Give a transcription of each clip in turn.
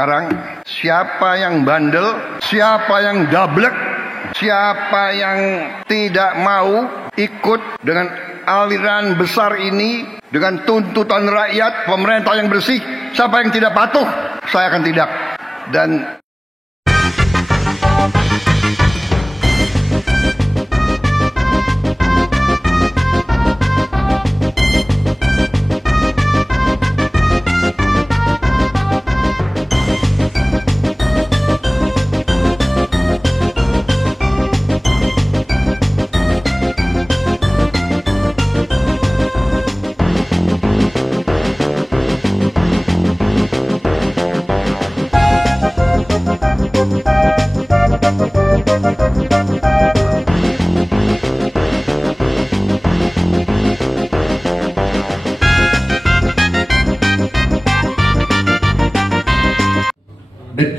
Sekarang siapa yang bandel, siapa yang dablek, siapa yang tidak mau ikut dengan aliran besar ini, dengan tuntutan rakyat, pemerintah yang bersih, siapa yang tidak patuh, saya akan tindak. Dan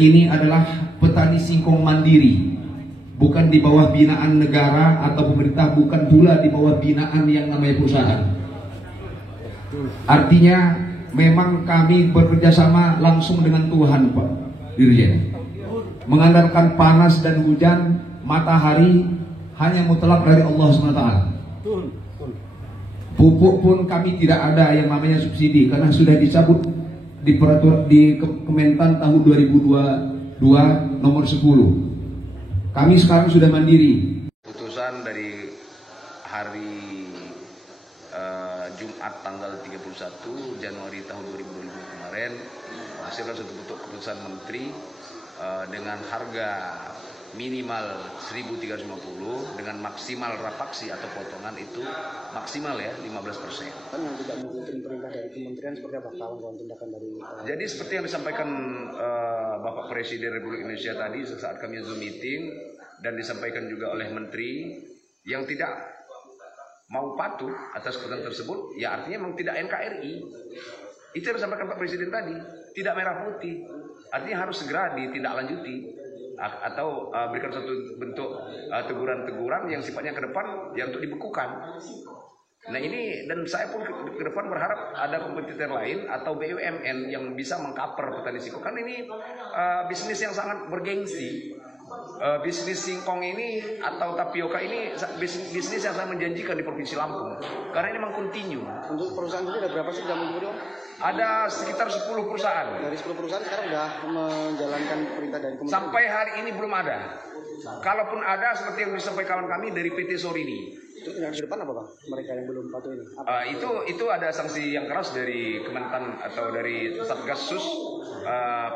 ini adalah petani singkong mandiri, bukan di bawah binaan negara atau pemerintah, bukan pula di bawah binaan yang namanya perusahaan. Artinya memang kami bekerja sama langsung dengan Tuhan, Pak Dirjen. Mengandalkan panas dan hujan, matahari hanya mutlak dari Allah SWT. Pupuk pun kami tidak ada yang namanya subsidi karena sudah dicabut di peraturan di Kementan tahun 2022 nomor 10. Kami sekarang sudah mandiri. Putusan dari hari Jumat tanggal 31 Januari tahun 2020 kemarin menghasilkan satu bentuk keputusan menteri dengan harga minimal 1.350 dengan maksimal rapaksi atau potongan itu maksimal ya 15%. Yang tidak mengikuti perintah dari kementerian seperti apa kawan-kawan tindakan dari? Jadi seperti yang disampaikan Bapak Presiden Republik Indonesia tadi saat kami Zoom meeting dan disampaikan juga oleh Menteri yang tidak mau patuh atas keputusan tersebut, ya artinya memang tidak NKRI. Itu yang disampaikan Pak Presiden tadi, tidak merah putih. Artinya harus segera ditindaklanjuti atau berikan satu bentuk teguran-teguran yang sifatnya ke depan yang untuk dibekukan. Nah ini, dan saya pun ke depan berharap ada kompetitor lain atau BUMN yang bisa mengcover petani singkong. Kan ini bisnis yang sangat bergengsi. Bisnis singkong ini atau tapioka ini bisnis yang sangat menjanjikan di Provinsi Lampung. Karena ini memang kontinu. Untuk perusahaan ini ada berapa sih yang mengikuti? Ada sekitar 10 perusahaan. Dari 10 perusahaan sekarang sudah menjalankan perintah dari kementerian. Sampai hari ini belum ada. Kalaupun ada seperti yang disampaikan kami dari PT Sorini. Itu yang di depan apa Bang? Mereka yang belum patuh ini? Itu ada sanksi yang keras dari Kementan atau dari Satgasus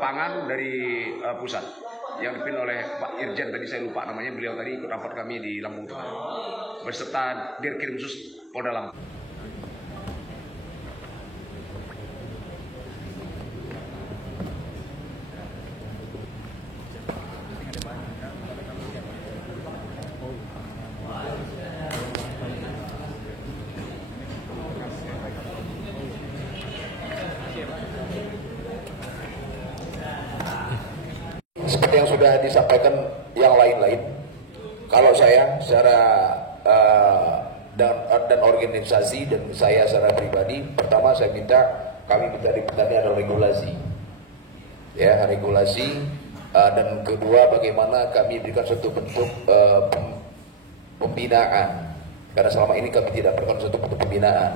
Pangan dari pusat yang dipimpin oleh Pak Irjen, tadi saya lupa namanya, beliau tadi ikut rapat kami di Lampung Tengah beserta Dirkrim Sus Polda Lampung. Seperti yang sudah disampaikan yang lain-lain, kalau saya secara dan organisasi dan saya secara pribadi, pertama kami minta di petani ada regulasi, ya regulasi, dan kedua bagaimana kami berikan suatu bentuk pembinaan, karena selama ini kami tidak berikan suatu bentuk pembinaan,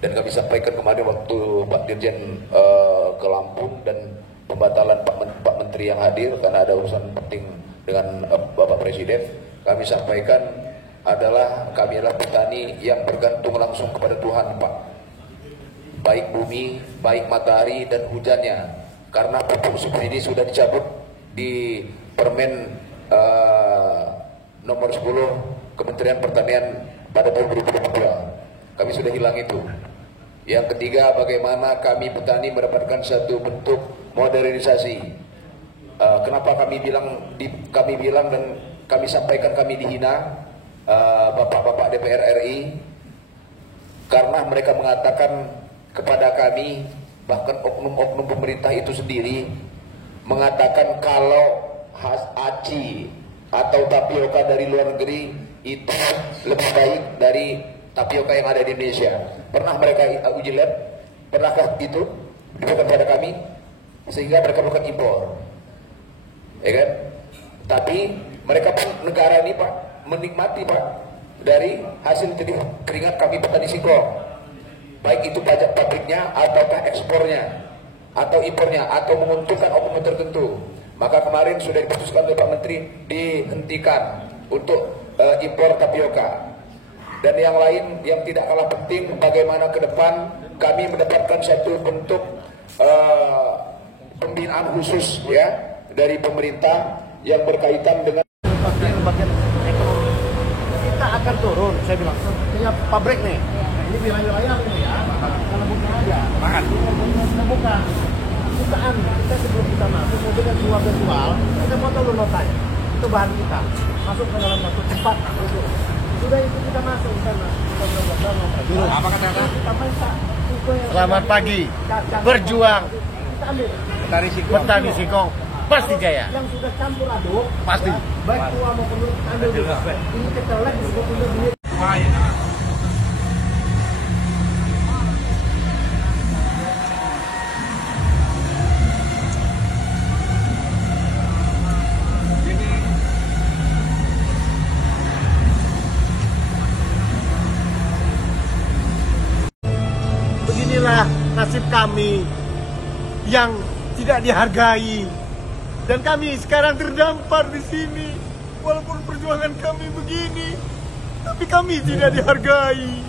dan kami sampaikan kemarin waktu Pak Dirjen ke Lampung dan pembatalan Pak Menteri yang hadir karena ada urusan penting dengan Bapak Presiden. Kami sampaikan kami adalah petani yang bergantung langsung kepada Tuhan, Pak. Baik bumi, baik matahari dan hujannya. Karena pupuk subsidi sudah dicabut di Permen nomor 10 Kementerian Pertanian pada tahun 2022. Kami sudah hilang itu. Yang ketiga, bagaimana kami petani mendapatkan satu bentuk modernisasi. Kenapa kami bilang dan kami sampaikan kami dihina Bapak-bapak DPR RI, karena mereka mengatakan kepada kami, bahkan oknum-oknum pemerintah itu sendiri mengatakan kalau aci atau tapioka dari luar negeri itu lebih baik dari tapioka yang ada di Indonesia. Pernah mereka uji lab? Pernahkah itu diberikan kepada kami? sehingga mereka bukan impor, ya kan? Tapi mereka pun negara ini Pak menikmati Pak dari hasil keringat kami petani singkong, baik itu pajak pabriknya ataukah ekspornya atau impornya atau menguntungkan oknum tertentu. Maka kemarin sudah diputuskan oleh Pak Menteri dihentikan untuk impor tapioka. Dan yang lain yang tidak kalah penting, bagaimana ke depan kami mendapatkan satu bentuk pembinaan khusus ya dari pemerintah yang berkaitan dengan bagian ekonomi. Kita akan turun, saya bilang, punya pabrik nih. Ini wilayah ini ya, kalau bukan aja. Makan. Bukan. Bukaan. Kita sebelum kita masuk, mobil kan jual, kita foto dulu notanya. Itu bahan kita. Masuk ke dalam satu tempat. Sudah itu kita masuk ke sana. Apa kata-kata? Kita minta. Selamat pagi. Berjuang. Kita ambil. Petani singkong. Pasti jaya. Yang sudah campur aduk. Pasti. Baik tua maupun ambil dulu. Ini kecolek disebut untuk duit. Beginilah nasib kami yang tidak dihargai, dan kami sekarang terdampar di sini. Walaupun perjuangan kami begini, tapi kami tidak dihargai.